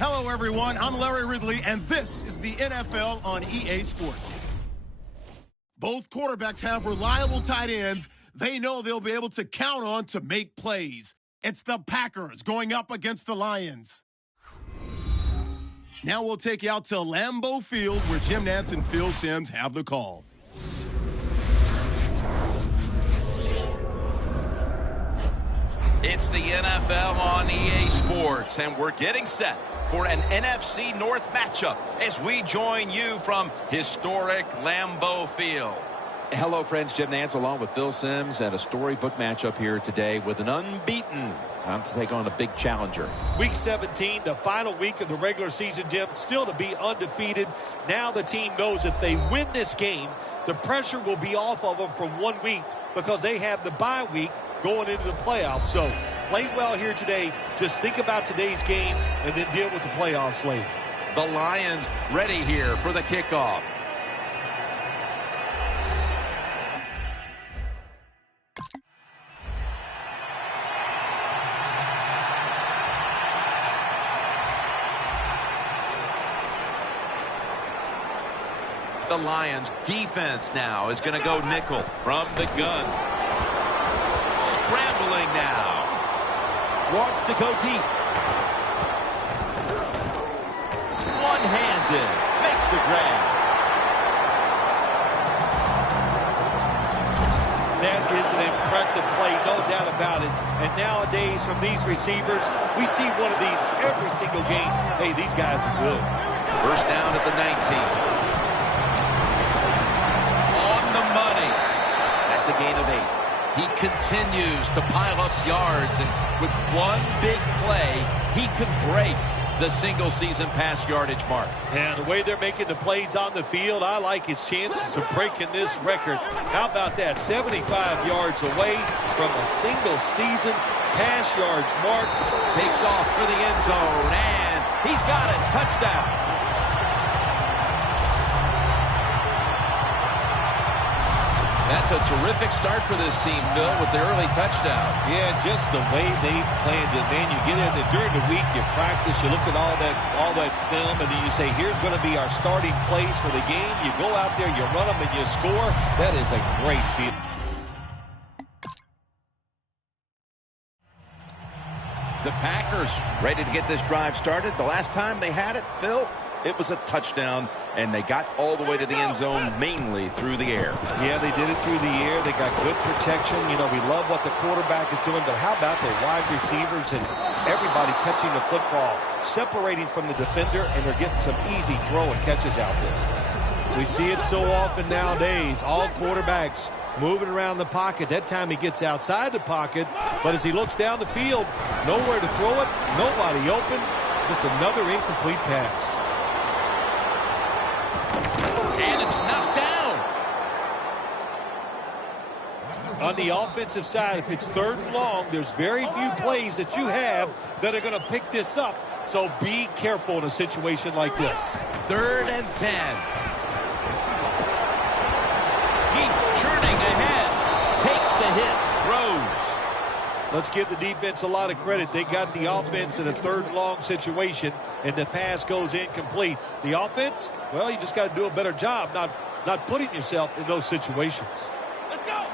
Hello, everyone. I'm Larry Ridley, and this is the NFL on EA Sports. Both quarterbacks have reliable tight ends they know they'll be able to count on to make plays. It's the Packers going up against the Lions. Now we'll take you out to Lambeau Field, where Jim Nantz and Phil Simms have the call. It's the NFL on EA Sports, and we're getting set for an NFC North matchup as we join you from historic Lambeau Field. Hello, friends. Jim Nantz along with Phil Simms, and a storybook matchup here today with an unbeaten to take on a big challenger. Week 17, the final week of the regular season, Jim, still to be undefeated. Now the team knows if they win this game, the pressure will be off of them for 1 week because they have the bye week going into the playoffs. So play well here today. Just think about today's game and then deal with the playoffs later. The Lions ready here for the kickoff. The Lions defense now is going to go nickel from the gun. Scrambling now. Wants to go deep. One-handed. Makes the grab. That is an impressive play, no doubt about it. And nowadays from these receivers, we see one of these every single game. Hey, these guys are good. First down at the 19. A gain of 8. He continues to pile up yards, and with one big play, he could break the single-season pass yardage mark. And the way they're making the plays on the field, I like his chances of breaking this record. How about that? 75 yards away from a single-season pass yards mark. Takes off for the end zone, and he's got it. Touchdown. That's a terrific start for this team, Phil, with the early touchdown. Yeah, just the way they planned it, man. You get in there during the week, you practice, you look at all that film, and then you say, here's going to be our starting plays for the game. You go out there, you run them, and you score. That is a great feeling. The Packers ready to get this drive started. The last time they had it, Phil, it was a touchdown, and they got all the way to the end zone mainly through the air. Yeah, they did it through the air. They got good protection. You know, we love what the quarterback is doing, but how about the wide receivers and everybody catching the football, separating from the defender, and they're getting some easy throw and catches out there. We see it so often nowadays, all quarterbacks moving around the pocket. That time he gets outside the pocket, but as he looks down the field, nowhere to throw it, nobody open, just another incomplete pass. And it's knocked down. On the offensive side, if it's 3rd and long, there's very few plays that you have that are going to pick this up. So be careful in a situation like this. 3rd and 10. Keeps churning ahead. Takes the hit. Throws. Let's give the defense a lot of credit. They got the offense in a 3rd and long situation, and the pass goes incomplete. The offense, well, you just got to do a better job not putting yourself in those situations. Let's go.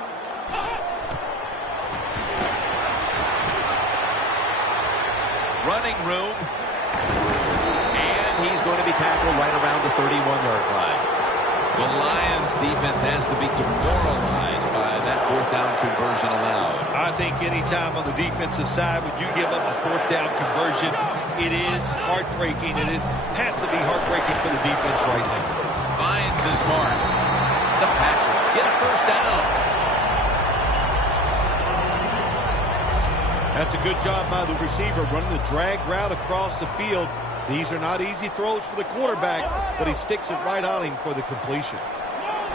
Running room. And he's going to be tackled right around the 31-yard line. The Lions defense has to be demoralized by that 4th down conversion allowed. I think any time on the defensive side when you give up a 4th down conversion, it is heartbreaking, and it has to be heartbreaking for the defense right now. Finds his mark. The Packers get a 1st down. That's a good job by the receiver, running the drag route across the field. These are not easy throws for the quarterback, but he sticks it right on him for the completion.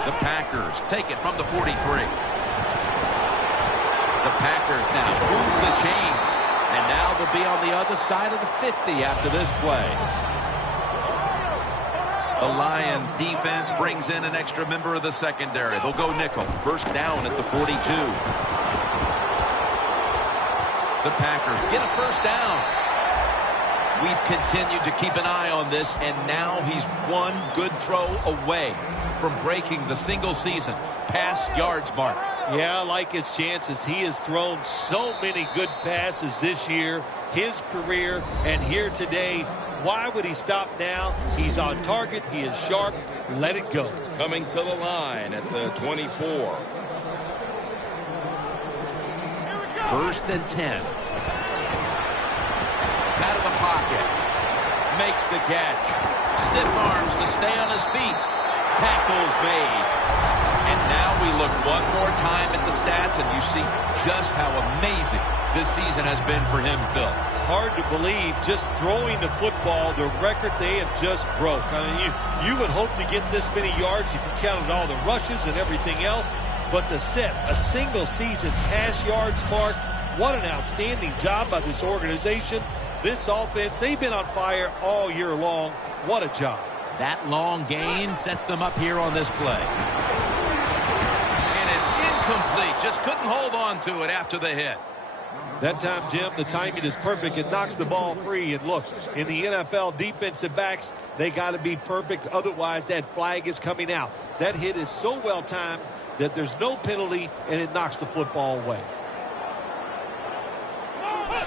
The Packers take it from the 43. The Packers now move the chains, and now they'll be on the other side of the 50 after this play. The Lions defense brings in an extra member of the secondary. They'll go nickel. 1st down at the 42. The Packers get a 1st down. We've continued to keep an eye on this, and now he's one good throw away from breaking the single-season pass yards mark. Yeah, I like his chances. He has thrown so many good passes this year, his career, and here today. Why would he stop now? He's on target. He is sharp. Let it go. Coming to the line at the 24. 1st and 10. Out of the pocket. Makes the catch. Stiff arms to stay on his feet. Tackles made. And now we look one more time at the stats, and you see just how amazing this season has been for him, Phil. It's hard to believe, just throwing the football, the record they have just broke. I mean, you would hope to get this many yards if you counted all the rushes and everything else. But to set a single-season pass yards mark, what an outstanding job by this organization. This offense, they've been on fire all year long. What a job. That long gain sets them up here on this play. And it's incomplete. Just couldn't hold on to it after the hit. That time, Jim, the timing is perfect. It knocks the ball free. And look, in the NFL, defensive backs, they got to be perfect. Otherwise, that flag is coming out. That hit is so well timed that there's no penalty, and it knocks the football away.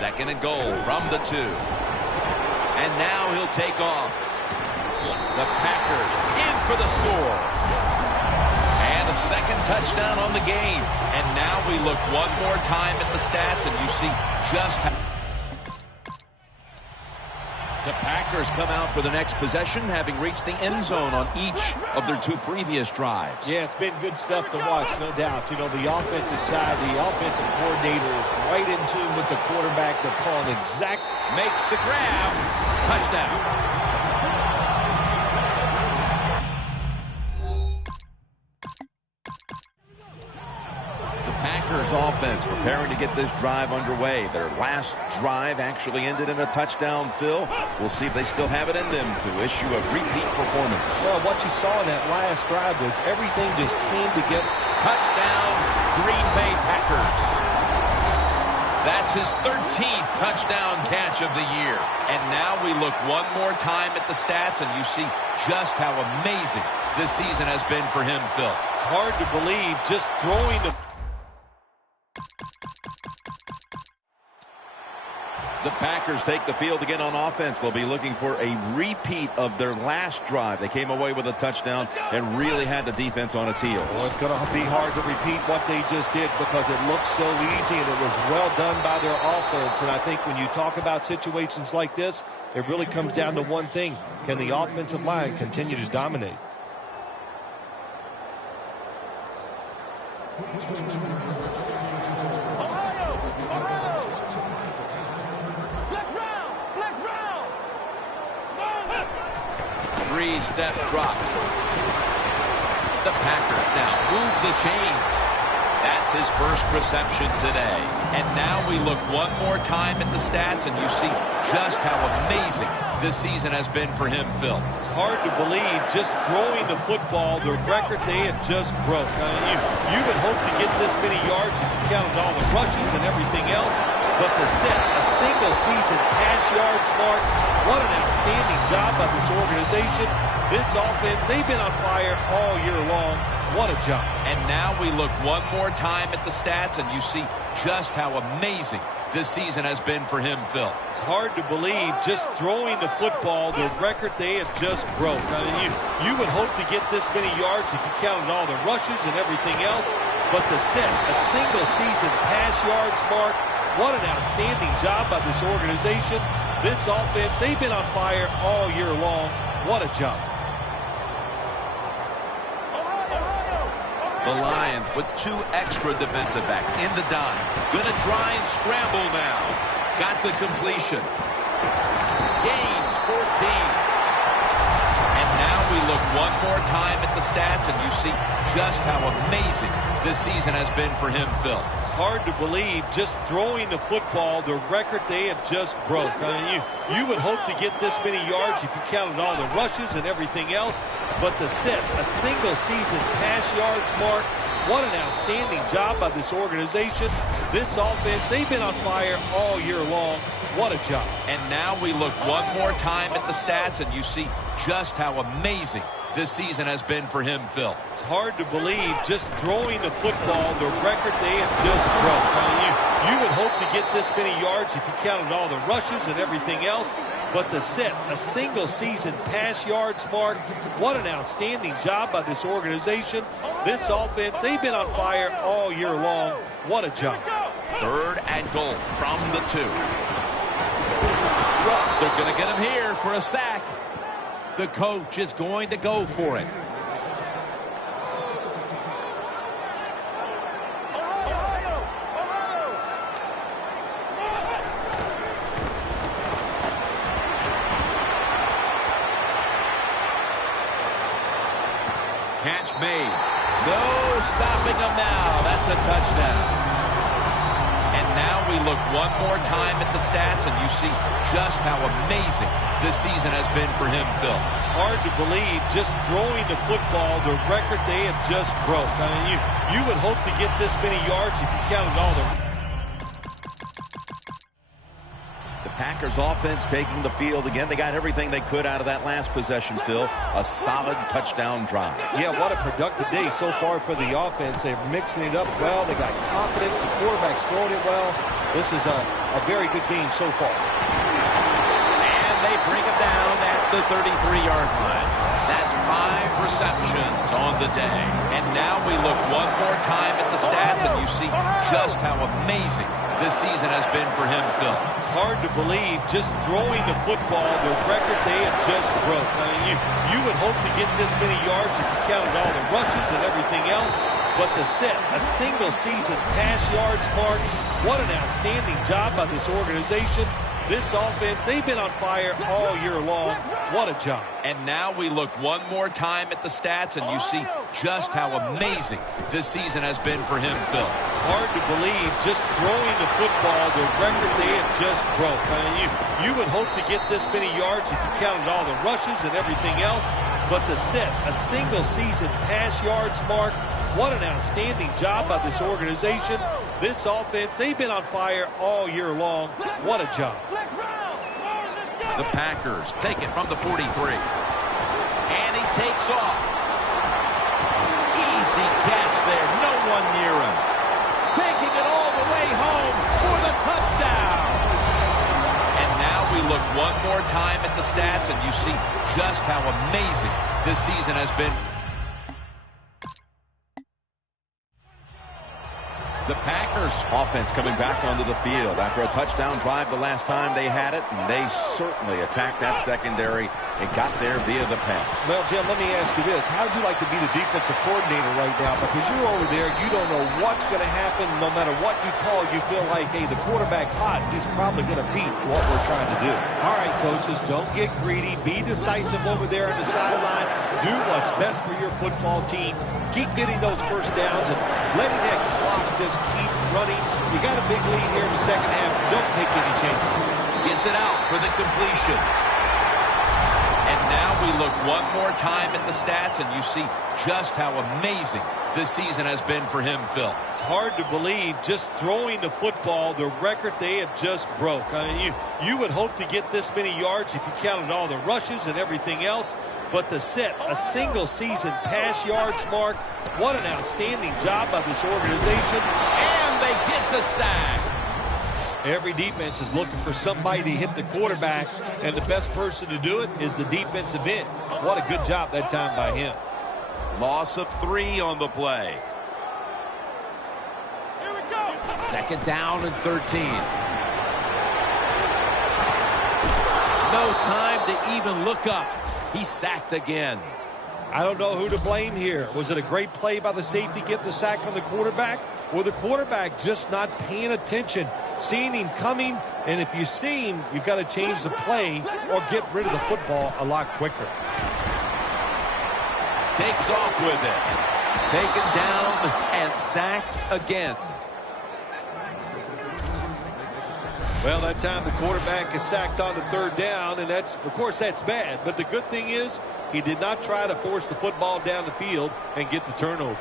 2nd and goal from the 2. And now he'll take off. The Packers in for the score. And a 2nd touchdown on the game. And now we look one more time at the stats, and you see just how the Packers come out for the next possession, having reached the end zone on each of their 2 previous drives. Yeah, it's been good stuff to watch, no doubt. You know, the offensive side, the offensive coordinator is right in tune with the quarterback. They're calling exact. Makes the grab. Touchdown. Packers offense preparing to get this drive underway. Their last drive actually ended in a touchdown, Phil. We'll see if they still have it in them to issue a repeat performance. Well, what you saw in that last drive was everything just came together. Touchdown, Green Bay Packers. That's his 13th touchdown catch of the year. And now we look one more time at the stats, and you see just how amazing this season has been for him, Phil. It's hard to believe, just throwing the... The Packers take the field again on offense. They'll be looking for a repeat of their last drive. They came away with a touchdown and really had the defense on its heels. Well, it's going to be hard to repeat what they just did because it looked so easy and it was well done by their offense. And I think when you talk about situations like this, it really comes down to one thing. Can the offensive line continue to dominate? Three-step drop. The Packers now move the chains. That's his first reception today. And now we look one more time at the stats, and you see just how amazing this season has been for him, Phil. It's hard to believe, just throwing the football, the record they have just broke. I mean, you would hope to get this many yards if you counted all the rushes and everything else. But to set a single-season pass yards mark, what an outstanding job by this organization. This offense, they've been on fire all year long. What a job. And now we look one more time at the stats, and you see just how amazing this season has been for him, Phil. It's hard to believe, just throwing the football, the record they have just broke. I mean, you would hope to get this many yards if you counted all the rushes and everything else. But to set a single-season pass yards mark, what an outstanding job by this organization. This offense, they've been on fire all year long. What a job. The Lions with 2 extra defensive backs in the dime. Going to try and scramble now. Got the completion. Gains 14. And now we look one more time at the stats, and you see just how amazing this season has been for him, Phil. It's hard to believe, just throwing the football, the record they have just broke. I mean, you would hope to get this many yards if you counted all the rushes and everything else. But to set a single-season pass yards mark, What an outstanding job by this organization. This offense, they've been on fire all year long. What a job. And now we look one more time at the stats, and you see just how amazing this season has been for him, Phil. It's hard to believe, just throwing the football, the record they have just broke. I mean, you would hope to get this many yards if you counted all the rushes and everything else. But to set a single season pass yards mark, what an outstanding job by this organization. This offense, they've been on fire all year long. What a job. 3rd and goal from the 2. They're going to get him here for a sack. The coach is going to go for it. Catch made. No stopping him now. That's a touchdown. And now we look one more time at the stats, and you see just how amazing this season has been for him, Phil. It's hard to believe, just throwing the football, the record they have just broke. I mean, you would hope to get this many yards if you counted all the... The Packers offense taking the field again. They got everything they could out of that last possession, Phil. A solid touchdown drive. Yeah, what a productive day so far for the offense. They're mixing it up well. They got confidence. The quarterback's throwing it well. This is a very good game so far. And they bring him down at the 33-yard line. That's 5 receptions on the day. And now we look one more time at the stats, and you see just how amazing this season has been for him, Phil. It's hard to believe, just throwing the football, the record they have just broke. I mean, you would hope to get this many yards if you counted all the rushes and everything else. But to set a single season pass yards mark, what an outstanding job by this organization. This offense, they've been on fire all year long. What a job. And now we look one more time at the stats, and you see just how amazing this season has been for him, Phil. It's hard to believe, just throwing the football, the record they have just broke. I mean, you would hope to get this many yards if you counted all the rushes and everything else. But to set a single season pass yards mark, what an outstanding job by this organization. This offense, they've been on fire all year long. What a job. The Packers take it from the 43. And he takes off. Easy catch there. No one near him. Taking it all the way home for the touchdown. And now we look one more time at the stats, and you see just how amazing this season has been. The Packers Offense coming back onto the field after a touchdown drive the last time they had it, and they certainly attacked that secondary and got there via the pass. Well, Jim, let me ask you this. How would you like to be the defensive coordinator right now? Because you're over there, you don't know what's going to happen. No matter what you call, you feel like, hey, the quarterback's hot. He's probably going to beat what we're trying to do. All right, coaches, don't get greedy. Be decisive over there on the sideline. Do what's best for your football team. Keep getting those first downs and letting that clock just keep running. You got a big lead here in the second half. Don't take any chances. gets it out for the completion. And now we look one more time at the stats, and you see just how amazing this season has been for him, Phil. It's hard to believe, just throwing the football, the record they have just broke. I mean, you would hope to get this many yards if you counted all the rushes and everything else. But to set a single season pass yards mark, what an outstanding job by this organization. And they get the sack. Every defense is looking for somebody to hit the quarterback, and the best person to do it is the defensive end. What a good job that time by him. Loss of 3 on the play. Here we go. Second down and 13. No time to even look up. He's sacked again. I don't know who to blame here. Was it a great play by the safety getting the sack on the quarterback? Or the quarterback just not paying attention, seeing him coming, and if you see him, you've got to change the play or get rid of the football a lot quicker. Takes off with it. Taken down and sacked again. Well, that time the quarterback is sacked on the third down, and that's, of course, that's bad. But the good thing is he did not try to force the football down the field and get the turnover.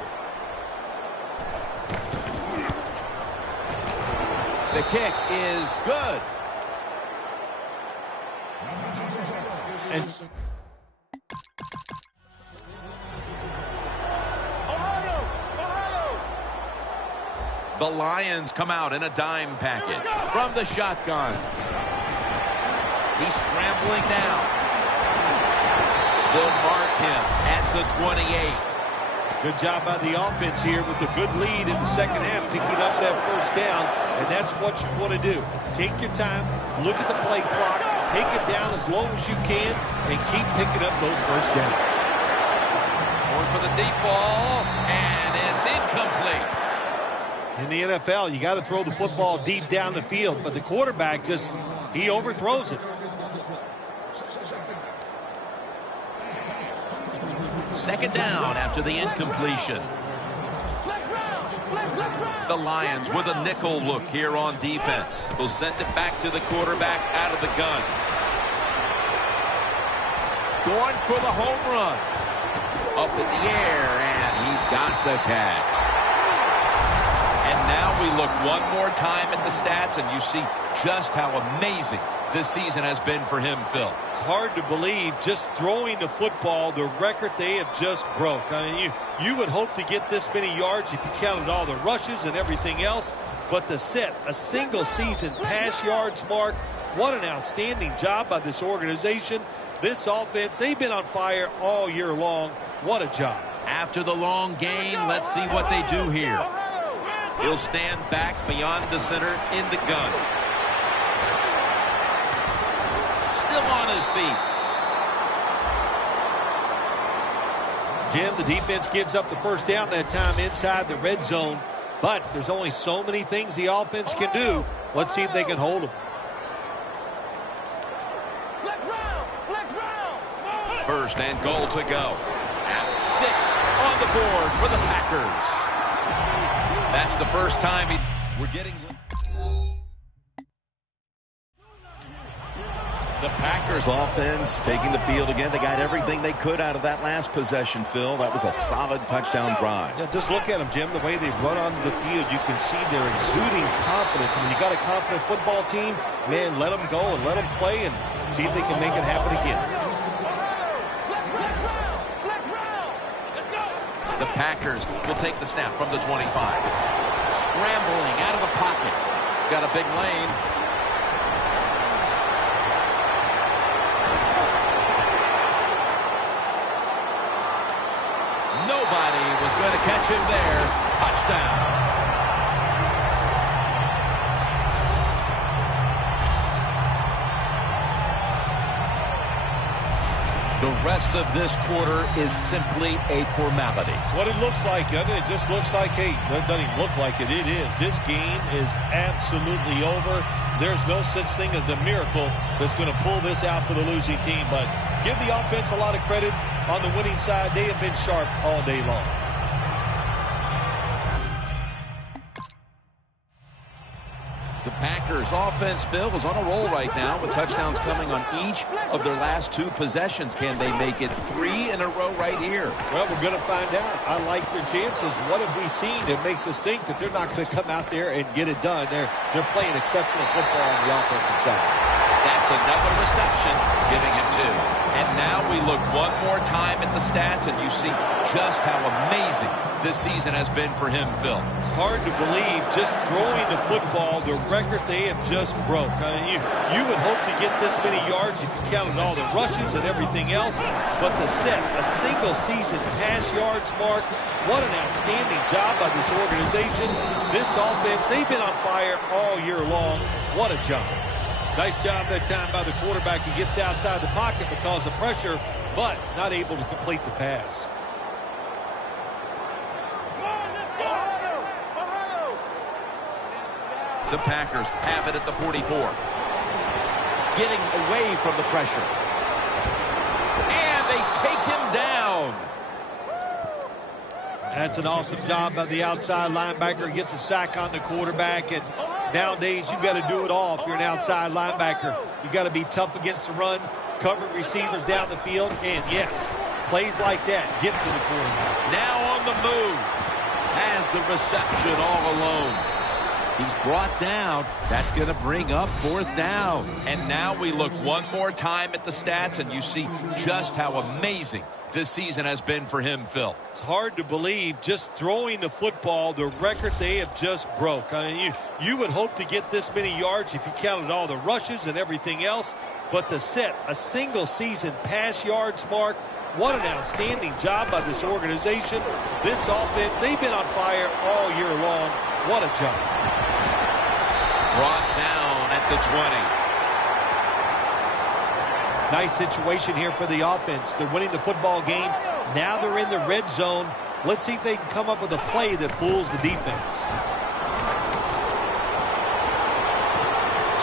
The kick is good. And the Lions come out in a dime package from the shotgun. He's scrambling now. They'll mark him at the 28. good job by the offense here with a good lead in the second half, picking up that first down, and that's what you want to do. Take your time, look at the play clock, take it down as low as you can, and keep picking up those first downs. Going for the deep ball, and it's incomplete. In the NFL, you got to throw the football deep down the field, but the quarterback he overthrows it. Second down after the incompletion. The Lions with a nickel look here on defense. They'll send it back to the quarterback out of the gun. Going for the home run. Up in the air, and he's got the catch. And now we look one more time at the stats, and you see just how amazing this season has been for him, Phil. It's hard to believe, just throwing the football, the record they have just broke. I mean, you would hope to get this many yards if you counted all the rushes and everything else, but to set a single season pass yards mark, what an outstanding job by this organization. This offense, they've been on fire all year long. What a job. After the long game, let's see what they do here. He'll stand back beyond the center in the gun. Still on his feet. Jim, the defense gives up the first down that time inside the red zone, but there's only so many things the offense can do. Let's see if they can hold them. First and goal to go. At 6 on the board for the Packers. That's the first time we're getting. The Packers offense taking the field again. They got everything they could out of that last possession, Phil. That was a solid touchdown drive. Yeah, just look at them, Jim. The way they run onto the field, you can see they're exuding confidence. And when you got a confident football team, man, let them go and let them play and see if they can make it happen again. The Packers will take the snap from the 25. Scrambling out of the pocket. Got a big lane. Nobody was going to catch him there. Touchdown. The rest of this quarter is simply a formality. It's what it looks like, doesn't it? It just looks like, hey, it doesn't even look like it. It is. This game is absolutely over. There's no such thing as a miracle that's going to pull this out for the losing team. But give the offense a lot of credit. On the winning side, they have been sharp all day long. The Packers offense, Phil, is on a roll right now with touchdowns coming on each of their last 2 possessions. Can they make it 3 in a row right here? Well, we're going to find out. I like their chances. What have we seen that makes us think that they're not going to come out there and get it done? They're playing exceptional football on the offensive side. That's another reception, giving him 2. And now we look one more time at the stats, and you see just how amazing this season has been for him, Phil. It's hard to believe, just throwing the football, the record they have just broke. I mean, you would hope to get this many yards if you counted all the rushes and everything else, but to set a single season pass yards mark, what an outstanding job by this organization. This offense, they've been on fire all year long. What a job. Nice job that time by the quarterback. He gets outside the pocket because of pressure, but not able to complete the pass. The Packers have it at the 44. Getting away from the pressure. And they take him down. That's an awesome job by the outside linebacker. He gets a sack on the quarterback, and nowadays you've got to do it all if you're an outside linebacker. You've got to be tough against the run, cover receivers down the field, and yes, plays like that get to the quarterback. Now on the move. Has the reception all alone. He's brought down. That's going to bring up 4th down. And now we look one more time at the stats, and you see just how amazing this season has been for him, Phil. It's hard to believe, just throwing the football, the record they have just broke. I mean, you would hope to get this many yards if you counted all the rushes and everything else, but to set a single season pass yards mark, what an outstanding job by this organization. This offense, they've been on fire all year long. What a job. Brought down at the 20. Nice situation here for the offense. They're winning the football game. Now they're in the red zone. Let's see if they can come up with a play that fools the defense.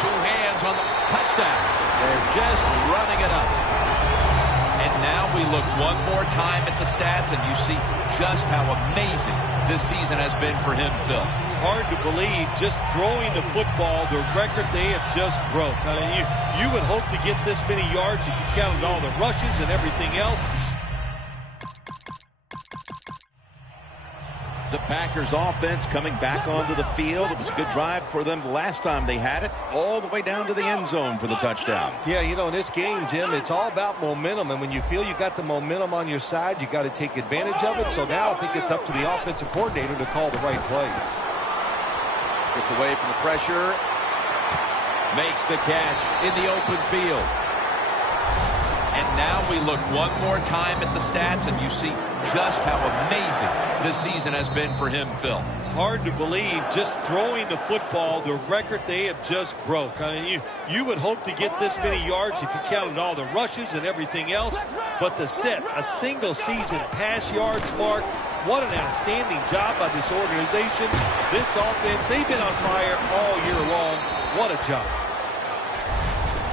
2 hands on the touchdown. They're just running it up. And now we look one more time at the stats, and you see just how amazing this season has been for him, Phil. It's hard to believe, just throwing the football, the record they have just broke. I mean, you would hope to get this many yards if you counted all the rushes and everything else. The Packers offense coming back onto the field. It was a good drive for them the last time they had it, all the way down to the end zone for the touchdown. Yeah, you know, in this game, Jim, it's all about momentum. And when you feel you got the momentum on your side, you got to take advantage of it. So now I think it's up to the offensive coordinator to call the right plays. Gets away from the pressure. Makes the catch in the open field. And now we look one more time at the stats, and you see just how amazing this season has been for him, Phil. It's hard to believe, just throwing the football, the record they have just broke. I mean, you would hope to get this many yards if you counted all the rushes and everything else, but to set a single season pass yards mark, what an outstanding job by this organization. This offense, they've been on fire all year long. What a job.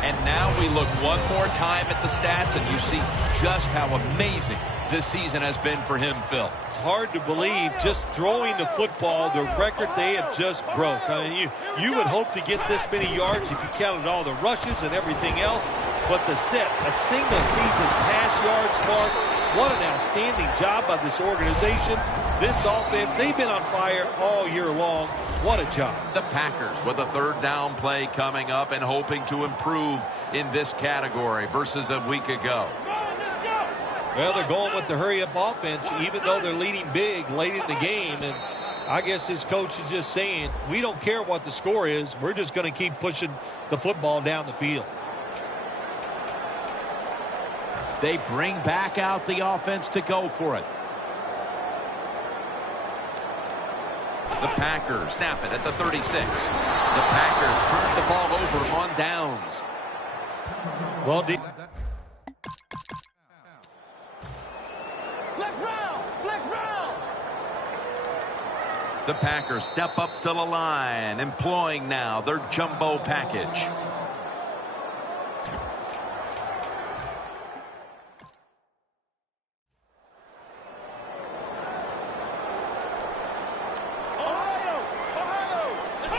And now we look one more time at the stats, and you see just how amazing this season has been for him, Phil. It's hard to believe, just throwing the football, the record they have just broke. I mean, you would hope to get this many yards if you counted all the rushes and everything else, but to set a single season pass yards mark, what an outstanding job by this organization. This offense, they've been on fire all year long. What a job. The Packers with a 3rd down play coming up and hoping to improve in this category versus a week ago. Well, they're going with the hurry-up offense, even though they're leading big late in the game. And I guess his coach is just saying, we don't care what the score is. We're just going to keep pushing the football down the field. They bring back out the offense to go for it. The Packers snap it at the 36. The Packers turn the ball over on downs. Well, the Packers step up to the line, employing now their jumbo package.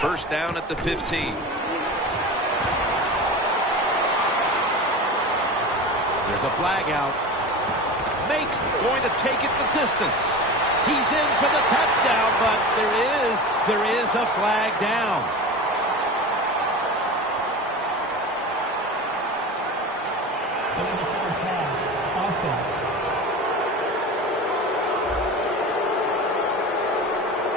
First down at the 15. There's a flag out. Make's going to take it the distance. He's in for the touchdown, but there is a flag down. Illegal pass, offense.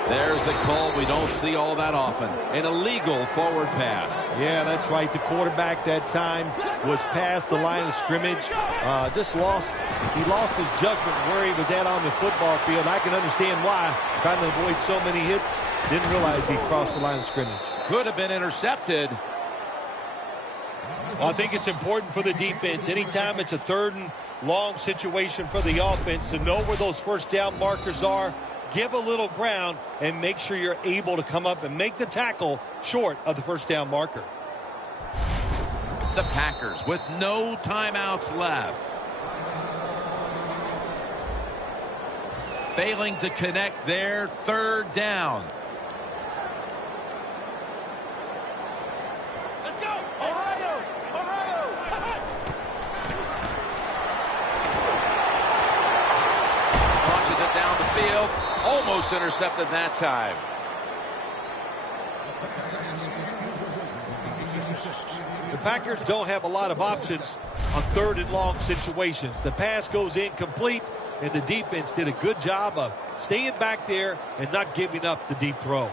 There's a call we don't see all that often. An illegal forward pass. Yeah, that's right. The quarterback that time was past the line of scrimmage. He lost his judgment where he was at on the football field. I can understand why. Trying to avoid so many hits. Didn't realize he crossed the line of scrimmage. Could have been intercepted. Well, I think it's important for the defense. Anytime it's a 3rd and long situation for the offense to know where those first down markers are, give a little ground, and make sure you're able to come up and make the tackle short of the first down marker. The Packers with no timeouts left. Failing to connect their 3rd down. Let's go! Ohio! Ohio! Launches it down the field. Almost intercepted that time. Packers don't have a lot of options on 3rd and long situations. The pass goes incomplete, and the defense did a good job of staying back there and not giving up the deep throw.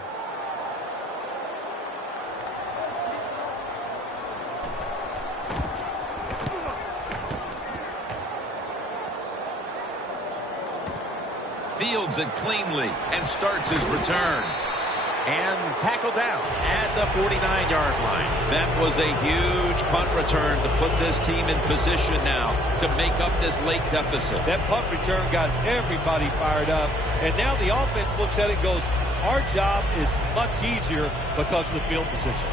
Fields it cleanly and starts his return. And tackle down at the 49-yard line. That was a huge punt return to put this team in position now to make up this late deficit. That punt return got everybody fired up. And now the offense looks at it and goes, our job is much easier because of the field position.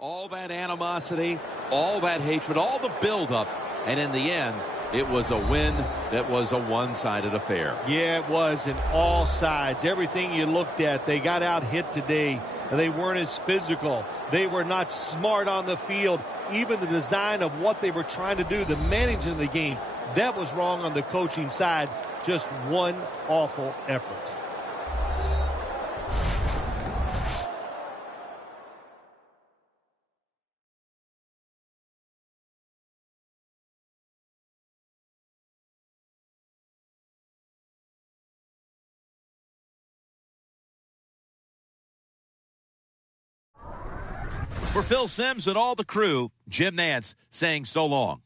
All that animosity, all that hatred, all the buildup, and in the end, it was a win that was a one-sided affair. Yeah, it was in all sides. Everything you looked at, they got out hit today. They weren't as physical. They were not smart on the field. Even the design of what they were trying to do, the managing of the game, that was wrong on the coaching side. Just one awful effort. For Phil Simms and all the crew, Jim Nantz saying so long.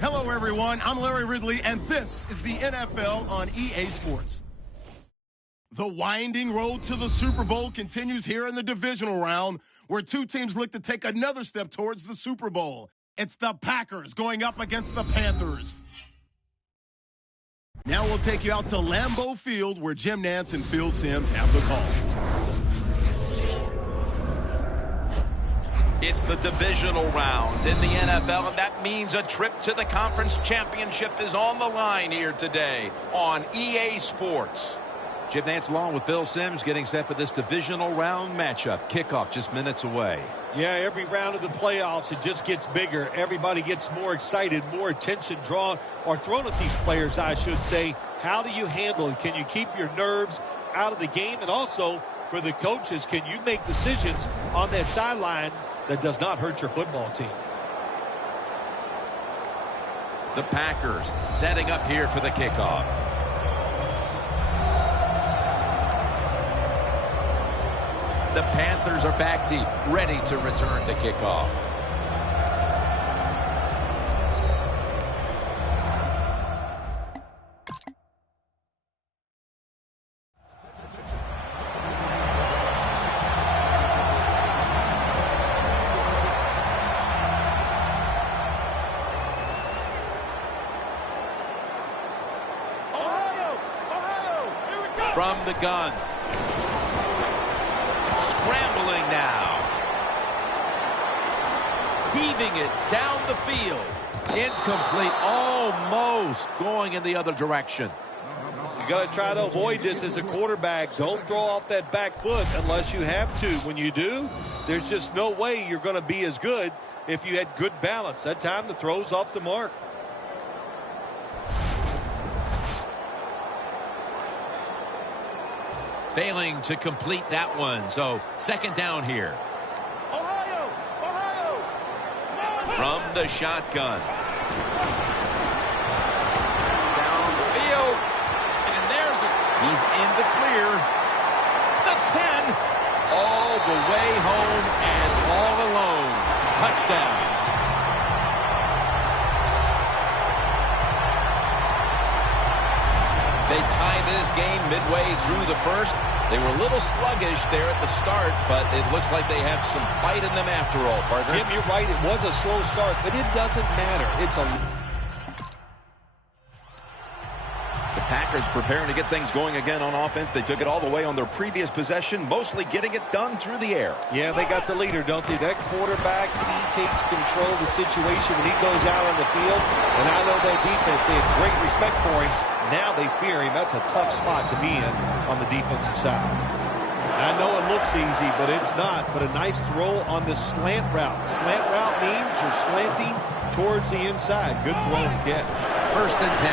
Hello, everyone. I'm Larry Ridley, and this is the NFL on EA Sports. The winding road to the Super Bowl continues here in the divisional round, where two teams look to take another step towards the Super Bowl. It's the Packers going up against the Panthers. Now we'll take you out to Lambeau Field, where Jim Nantz and Phil Simms have the call. It's the divisional round in the NFL, and that means a trip to the conference championship is on the line here today on EA Sports. Jim Nantz along with Phil Simms getting set for this divisional round matchup. Kickoff just minutes away. Yeah, every round of the playoffs, it just gets bigger. Everybody gets more excited, more attention drawn, or thrown at these players, I should say. How do you handle it? Can you keep your nerves out of the game? And also, for the coaches, can you make decisions on that sideline that does not hurt your football team? The Packers setting up here for the kickoff. The Panthers are back deep, ready to return the kickoff. From the gun. Scrambling now. Heaving it down the field. Incomplete. Almost going in the other direction. You got to try to avoid this as a quarterback. Don't throw off that back foot unless you have to. When you do, there's just no way you're going to be as good if you had good balance. That time the throw's off the mark. Failing to complete that one. So second down here. Ohio! From the shotgun. Down the field. And there's a... He's in the clear. The 10. All the way home and all alone. Touchdown. They tie this game midway through the first. They were a little sluggish there at the start, but it looks like they have some fight in them after all, partner. Jim, you're right. It was a slow start, but it doesn't matter. The Packers preparing to get things going again on offense. They took it all the way on their previous possession, mostly getting it done through the air. Yeah, they got the leader, don't they? That quarterback, he takes control of the situation when he goes out on the field. And I know that defense, they have great respect for him. Now they fear him. That's a tough spot to be in on the defensive side. I know it looks easy, but it's not. But a nice throw on the slant route. Slant route means you're slanting towards the inside. Good throw and catch. First and 10.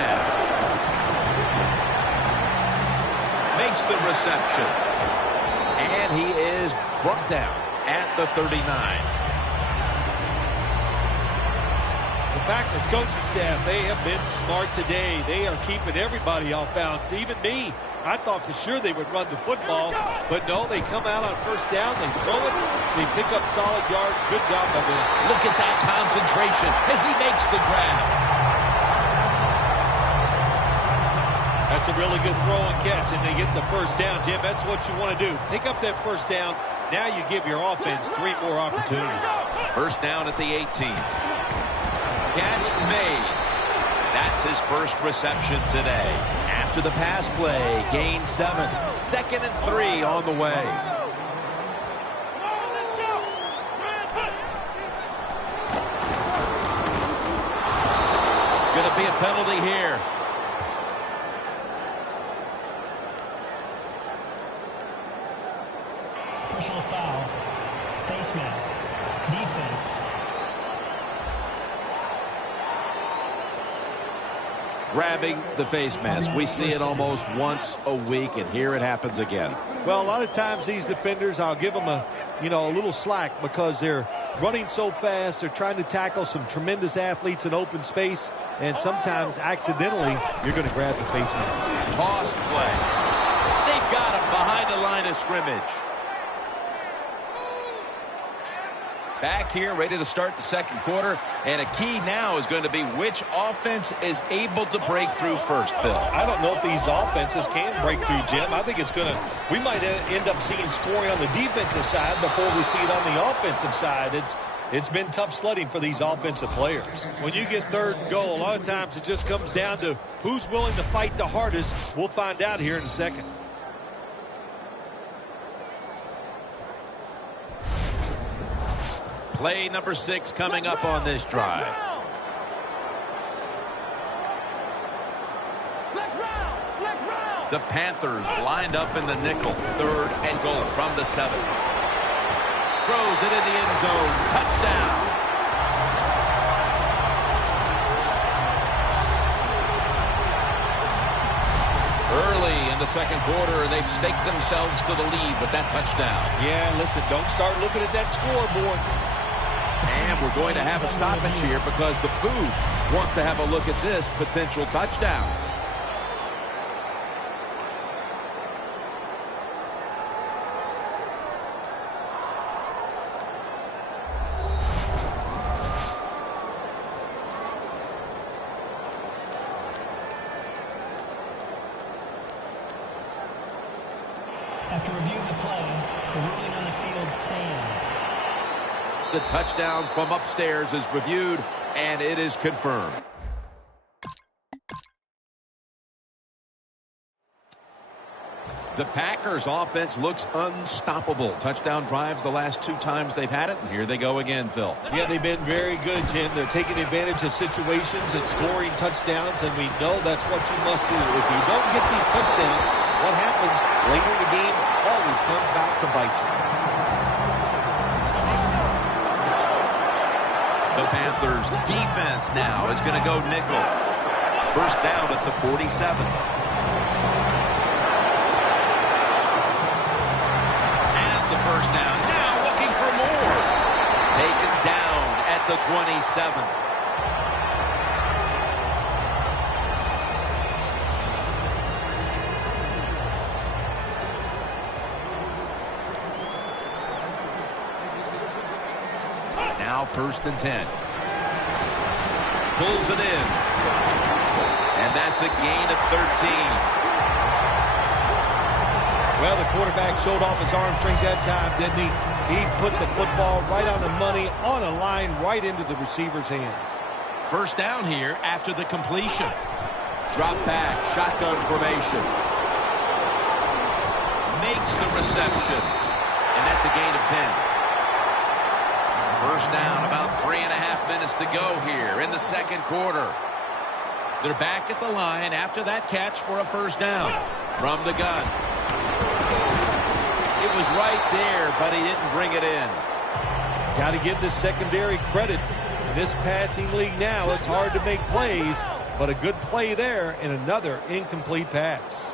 Makes the reception. And he is brought down at the 39. The Packers coaching staff, they have been smart today. They are keeping everybody off balance. Even me, I thought for sure they would run the football, but no, they come out on first down, they throw it, they pick up solid yards. Good job by them. Look at that concentration as he makes the grab. That's a really good throw and catch, and they get the first down. Jim, that's what you want to do. Pick up that first down. Now you give your offense 3 more opportunities. First down at the 18. Catch made. That's his first reception today. After the pass play, gain 7. Second and 3 on the way. Going to be a penalty here. Personal foul. Face mask. Defense. Grabbing the face mask. We see it almost once a week, and here it happens again. Well, a lot of times these defenders, I'll give them a little slack because they're running so fast. They're trying to tackle some tremendous athletes in open space, and sometimes accidentally you're going to grab the face mask. Toss play. They've got him behind the line of scrimmage. back here, ready to start the second quarter. And a key now is going to be which offense is able to break through first, Phil. I don't know if these offenses can break through, Jim. I think it's going to, we might end up seeing scoring on the defensive side before we see it on the offensive side. It's been tough sledding for these offensive players. When you get third and goal, a lot of times it just comes down to who's willing to fight the hardest. We'll find out here in a second. Play number 6 coming up on this drive. The Panthers lined up in the nickel. 3rd and goal from the 7. Throws it in the end zone. Touchdown. Early in the second quarter, they've staked themselves to the lead with that touchdown. Yeah, listen, don't start looking at that scoreboard. And we're going to have a stoppage here because the booth wants to have a look at this potential touchdown. After review of the play, the ruling on the field stands. The touchdown from upstairs is reviewed, and it is confirmed. The Packers offense looks unstoppable. Touchdown drives the last 2 times they've had it, and here they go again, Phil. Yeah, they've been very good, Jim. They're taking advantage of situations and scoring touchdowns, and we know that's what you must do. If you don't get these touchdowns, what happens later in the game always comes back to bite you. The Panthers defense now is going to go nickel. First down at the 47. Has the first down. Now looking for more. Taken down at the 27. Now 1st and 10. Pulls it in. And that's a gain of 13. Well, the quarterback showed off his arm strength that time, didn't he? He put the football right on the money, on a line, right into the receiver's hands. First down here after the completion. Drop back, shotgun formation. Makes the reception. And that's a gain of 10. First down, about 3.5 minutes to go here in the second quarter. They're back at the line after that catch for a first down from the gun. It was right there, but he didn't bring it in. Got to give the secondary credit. In this passing league now, it's hard to make plays, but a good play there and another incomplete pass.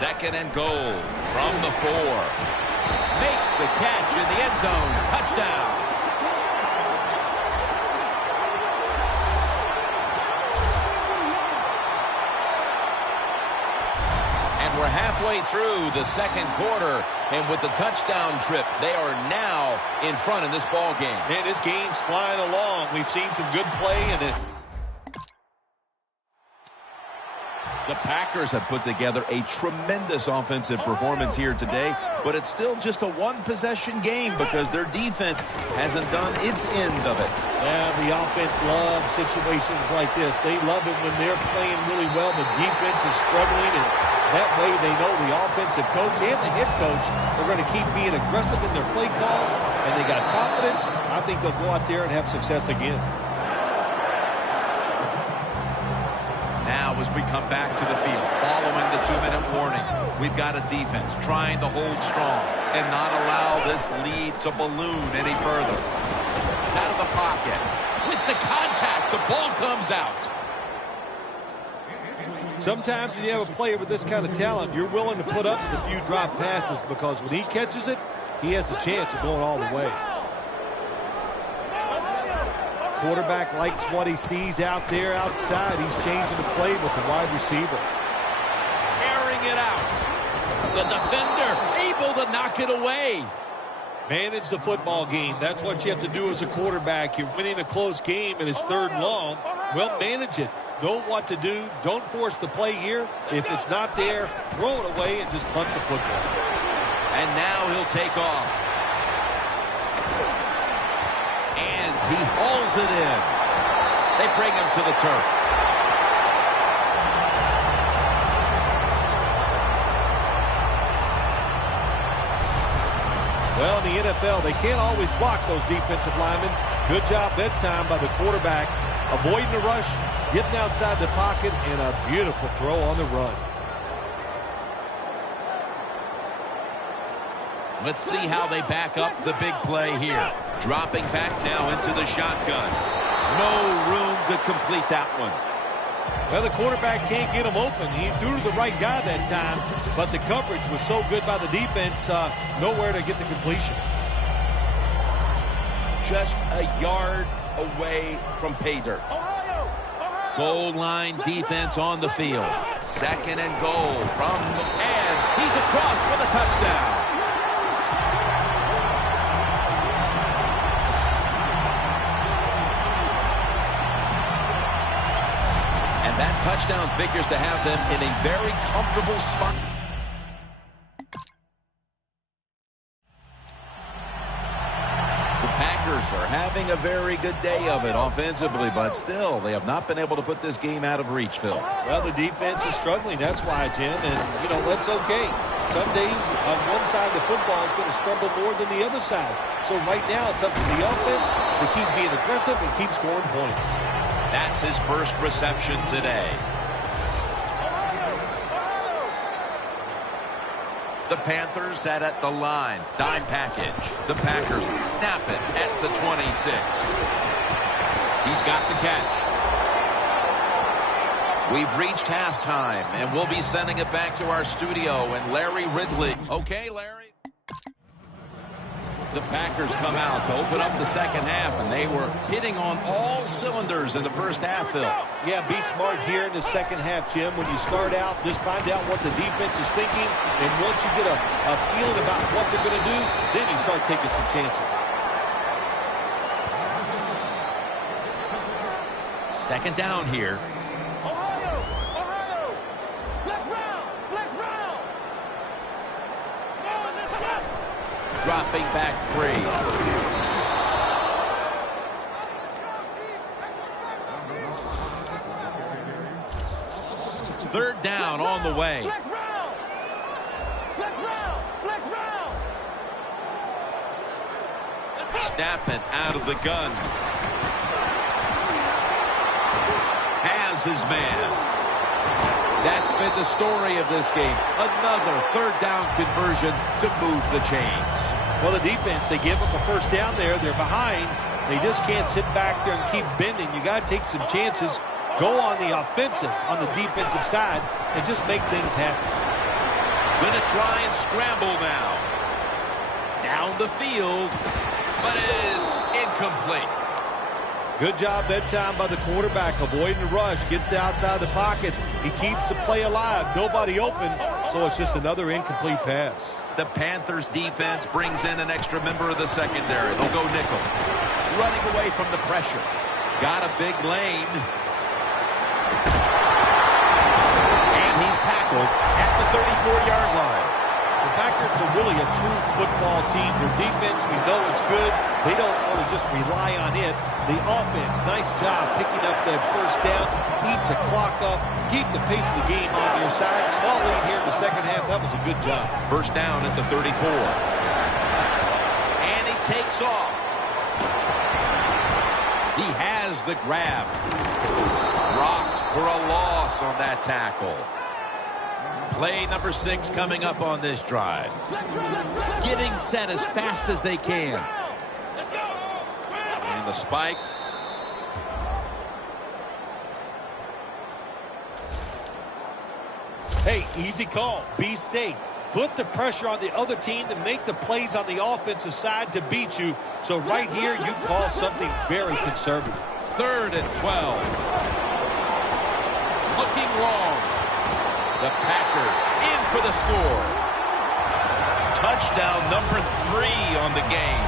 2nd and goal from the 4. Makes the catch in the end zone. Touchdown. And we're halfway through the second quarter, and with the touchdown trip, they are now in front in this ball game. Man, this game's flying along. We've seen some good play in it. The Packers have put together a tremendous offensive performance here today, but it's still just a one-possession game because their defense hasn't done its end of it. Yeah, the offense loves situations like this. They love it when they're playing really well. The defense is struggling, and that way they know the offensive coach and the head coach are going to keep being aggressive in their play calls, and they got confidence. I think they'll go out there and have success again. Now as we come back to the field, following the 2-minute warning, we've got a defense trying to hold strong and not allow this lead to balloon any further. Out of the pocket. With the contact, the ball comes out. Sometimes when you have a player with this kind of talent, you're willing to put up with a few drop passes because when he catches it, he has a chance of going all the way. Quarterback likes what he sees out there outside. He's changing the play with the wide receiver. Airing it out. The defender able to knock it away. Manage the football game. That's what you have to do as a quarterback. You're winning a close game and it's third and long. Well, manage it. Know what to do. Don't force the play here. If it's not there, throw it away and just punt the football. And now he'll take off. And he hauls it in. They bring him to the turf. Well, in the NFL, they can't always block those defensive linemen. Good job that time by the quarterback, avoiding the rush, getting outside the pocket, and a beautiful throw on the run. Let's see how they back up the big play here. Dropping back now into the shotgun. No room to complete that one. Well, the quarterback can't get him open. He threw to the right guy that time, but the coverage was so good by the defense, nowhere to get the completion. Just a yard away from pay dirt. Goal line defense on the field. Second and goal and he's across for the touchdown. And that touchdown figures to have them in a very comfortable spot. Are having a very good day of it offensively, but still, they have not been able to put this game out of reach, Phil. Well, the defense is struggling. That's why, Jim, and, that's okay. Some days on one side of the football is going to struggle more than the other side. So right now, it's up to the offense to keep being aggressive and keep scoring points. That's his first reception today. The Panthers set at the line. Dime package. The Packers snap it at the 26. He's got the catch. We've reached halftime, and we'll be sending it back to our studio and Larry Ridley. Okay, Larry. The Packers come out to open up the second half, and they were hitting on all cylinders in the first half, Phil. Yeah, be smart here in the second half, Jim. When you start out, just find out what the defense is thinking, and once you get a feeling about what they're going to do, then you start taking some chances. Second down here. Dropping back 3. Third down on the way. Snap it out of the gun. Has his man. That's been the story of this game. Another third down conversion to move the chains. Well, the defense, they give up a first down there. They're behind. They just can't sit back there and keep bending. You got to take some chances. Go on the offensive, on the defensive side, and just make things happen. Gonna try and scramble now. Down the field, but it's incomplete. Good job that time by the quarterback, avoiding the rush, gets outside the pocket. He keeps the play alive. Nobody open, so it's just another incomplete pass. The Panthers defense brings in an extra member of the secondary. They'll go nickel. Running away from the pressure. Got a big lane. And he's tackled at the 34-yard line. The Packers are really a true football team. Their defense, we know it's good. They don't want to just rely on it. The offense, nice job picking up that first down, eat the clock up, keep the pace of the game on your side. Small lead here in the second half. That was a good job. First down at the 34. And he takes off. He has the grab. Rocked for a loss on that tackle. Play number 6 coming up on this drive. Getting set as fast as they can. And the spike. Hey, easy call. Be safe. Put the pressure on the other team to make the plays on the offensive side to beat you. So right here, you call something very conservative. 3rd and 12. Looking long. The Packers in for the score. touchdown number 3 on the game.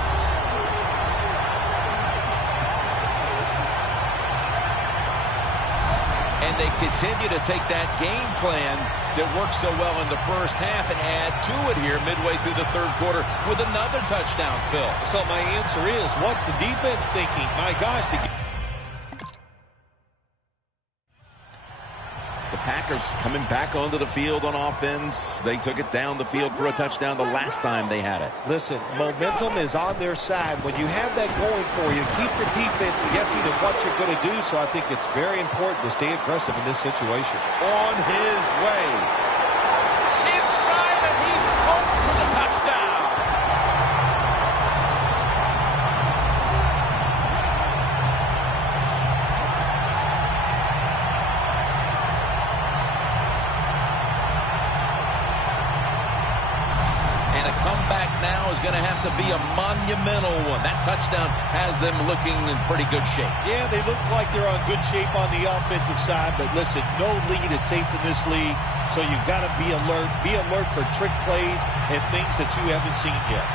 And they continue to take that game plan that worked so well in the first half and add to it here midway through the third quarter with another touchdown, Phil. So my answer is, what's the defense thinking? My gosh, The Packers coming back onto the field on offense. They took it down the field for a touchdown the last time they had it. Listen, momentum is on their side. When you have that going for you, keep the defense guessing at what you're going to do. So I think it's very important to stay aggressive in this situation. On his way. In stride, and he's home for the touchdown. Comeback now is going to have to be a monumental one. That touchdown has them looking in pretty good shape. Yeah, they look like they're on good shape on the offensive side, but listen, no lead is safe in this league, so you've got to be alert. Be alert for trick plays and things that you haven't seen yet.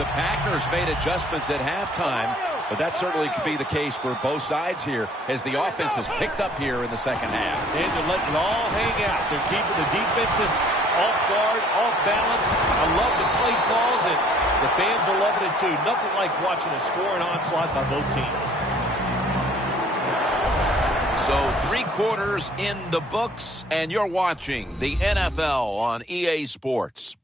The Packers made adjustments at halftime, but that certainly could be the case for both sides here as the offense has picked up here in the second half. And they're letting it all hang out. They're keeping the defenses off guard, off balance. I love the play calls, and the fans are loving it too. Nothing like watching a scoring onslaught by both teams. So 3 quarters in the books, and you're watching the NFL on EA Sports.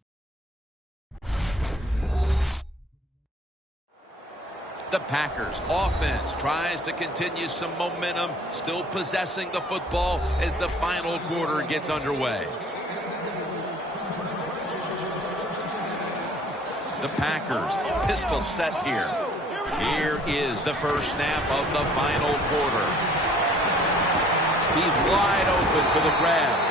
The Packers offense tries to continue some momentum, still possessing the football as the final quarter gets underway. The Packers pistol set here. Here is the first snap of the final quarter. He's wide open for the grab.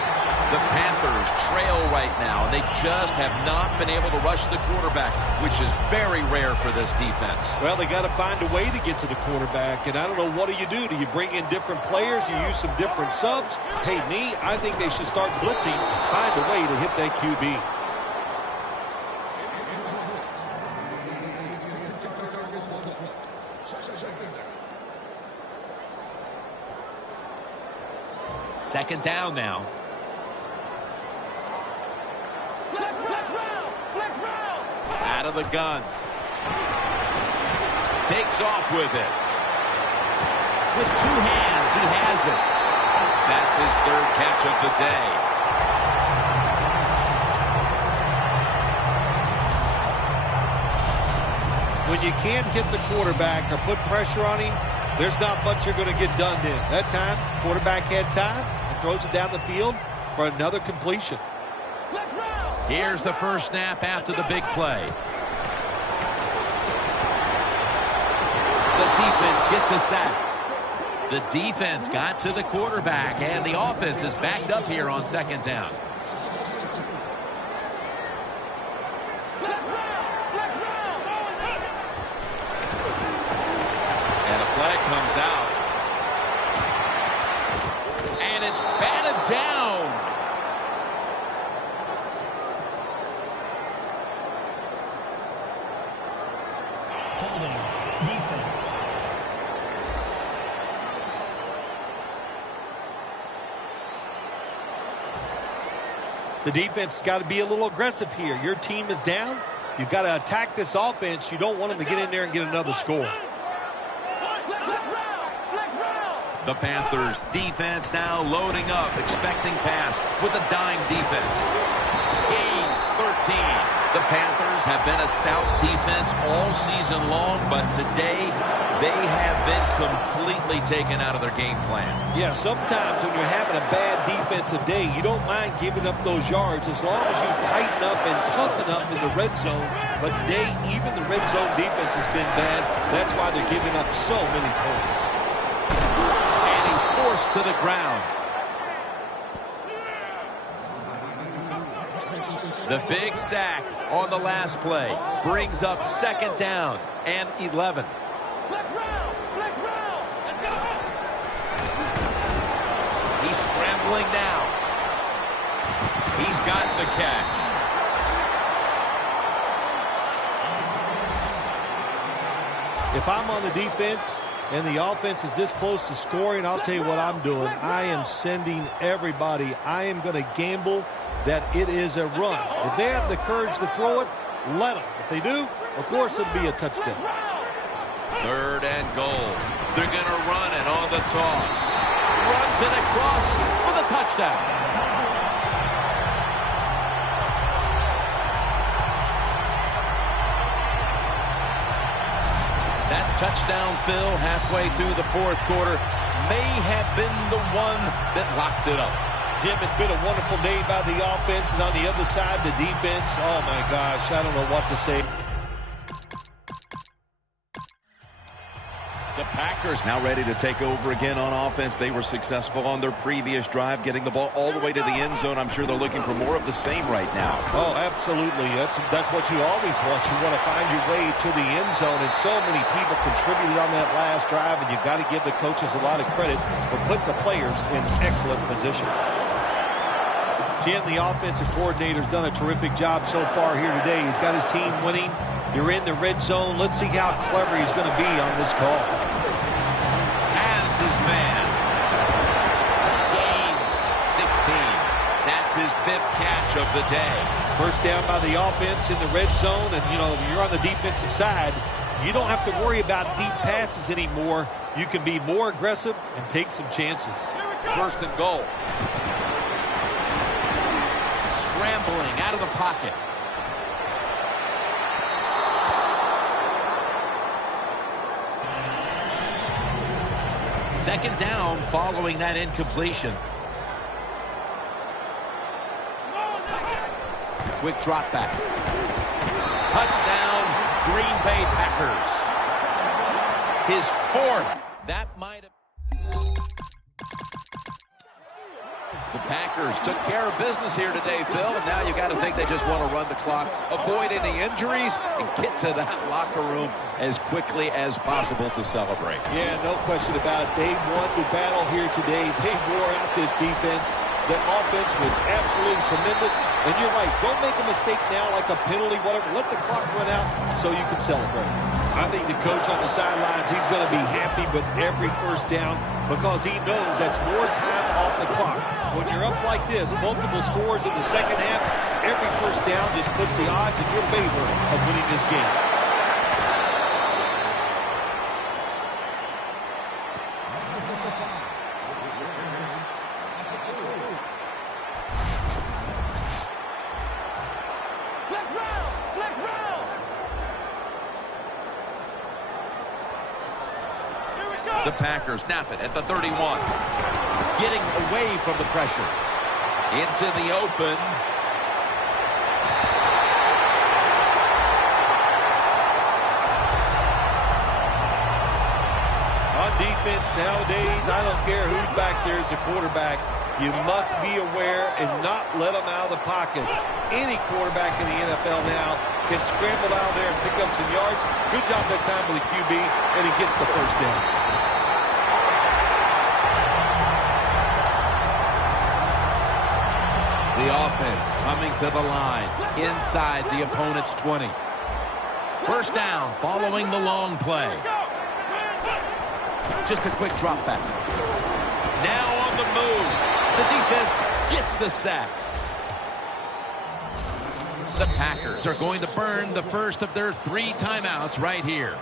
The Panthers trail right now, and they just have not been able to rush the quarterback, which is very rare for this defense. Well, they got to find a way to get to the quarterback, and I don't know, what do? Do you bring in different players? Do you use some different subs? Hey, I think they should start blitzing, find a way to hit that QB. Second down now. Out of the gun. Takes off with it. With 2 hands, he has it. That's his 3rd catch of the day. When you can't hit the quarterback or put pressure on him, there's not much you're going to get done then. That time, quarterback had time and throws it down the field for another completion. Here's the first snap after the big play. The defense gets a sack. The defense got to the quarterback, and the offense is backed up here on second down. And a flag comes out. And it's batted down. Holding. Defense. The defense has got to be a little aggressive here. Your team is down. You've got to attack this offense. You don't want them to get in there and get another score. The Panthers defense now loading up, expecting pass with a dime defense. Gains 13. The Panthers have been a stout defense all season long, but today they have been completely taken out of their game plan. Yeah, sometimes when you're having a bad defensive day, you don't mind giving up those yards as long as you tighten up and toughen up in the red zone. But today, even the red zone defense has been bad. That's why they're giving up so many points. And he's forced to the ground. The big sack on the last play brings up second down and 11. scrambling now. He's got the catch. If I'm on the defense and the offense is this close to scoring, I'll tell you what I'm doing. I am sending everybody. I am going to gamble that it is a run. If they have the courage to throw it, let them. If they do, of course it'll be a touchdown. 3rd and goal. They're going to run it on the toss. Runs it across for the touchdown. That touchdown, Phil, halfway through the 4th quarter, may have been the one that locked it up. Jim, it's been a wonderful day by the offense, and on the other side, the defense. Oh, my gosh, I don't know what to say. The Packers now ready to take over again on offense. They were successful on their previous drive, getting the ball all the way to the end zone. I'm sure they're looking for more of the same right now. Oh, absolutely. That's what you always want. You want to find your way to the end zone, and so many people contributed on that last drive, and you've got to give the coaches a lot of credit for putting the players in excellent position. Jim, the offensive coordinator's done a terrific job so far here today. He's got his team winning. They're in the red zone. Let's see how clever he's going to be on this call. Has his man. Gains 16. That's his 5th catch of the day. First down by the offense in the red zone. And, you know, you're on the defensive side. You don't have to worry about deep passes anymore. You can be more aggressive and take some chances. 1st and goal. Scrambling out of the pocket. Second down following that incompletion. Quick drop back. Touchdown, Green Bay Packers. His 4th. That might have... The Packers took care of business here today, Phil, and now you got to think they just want to run the clock, avoid any injuries, and get to that locker room as quickly as possible to celebrate. Yeah, no question about it. They won the battle here today. They wore out this defense. The offense was absolutely tremendous. And you're right, don't make a mistake now like a penalty, whatever. Let the clock run out so you can celebrate. I think the coach on the sidelines, he's going to be happy with every first down because he knows that's more time off the clock. When you're up like this, multiple scores in the second half, every first down just puts the odds in your favor of winning this game. The Packers snap it at the 31. Getting away from the pressure. Into the open. On defense nowadays, I don't care who's back there as a quarterback. You must be aware and not let them out of the pocket. Any quarterback in the NFL now can scramble out there and pick up some yards. Good job that time with the QB, and he gets the first down. The offense coming to the line inside the opponent's 20. First down following the long play. Just a quick drop back. Now on the move. The defense gets the sack. The Packers are going to burn the first of their 3 timeouts right here.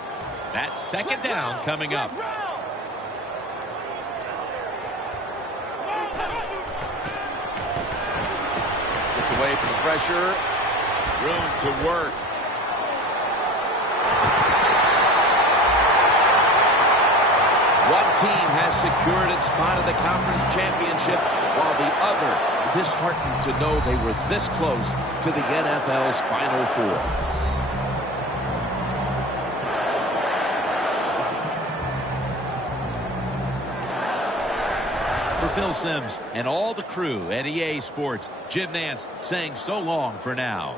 That's second down coming up. Gets away from the pressure. Room to work. One team has secured its spot in the conference championship, while the other disheartened to know they were this close to the NFL's Final Four. For Phil Simms and all the crew at EA Sports, Jim Nantz saying so long for now.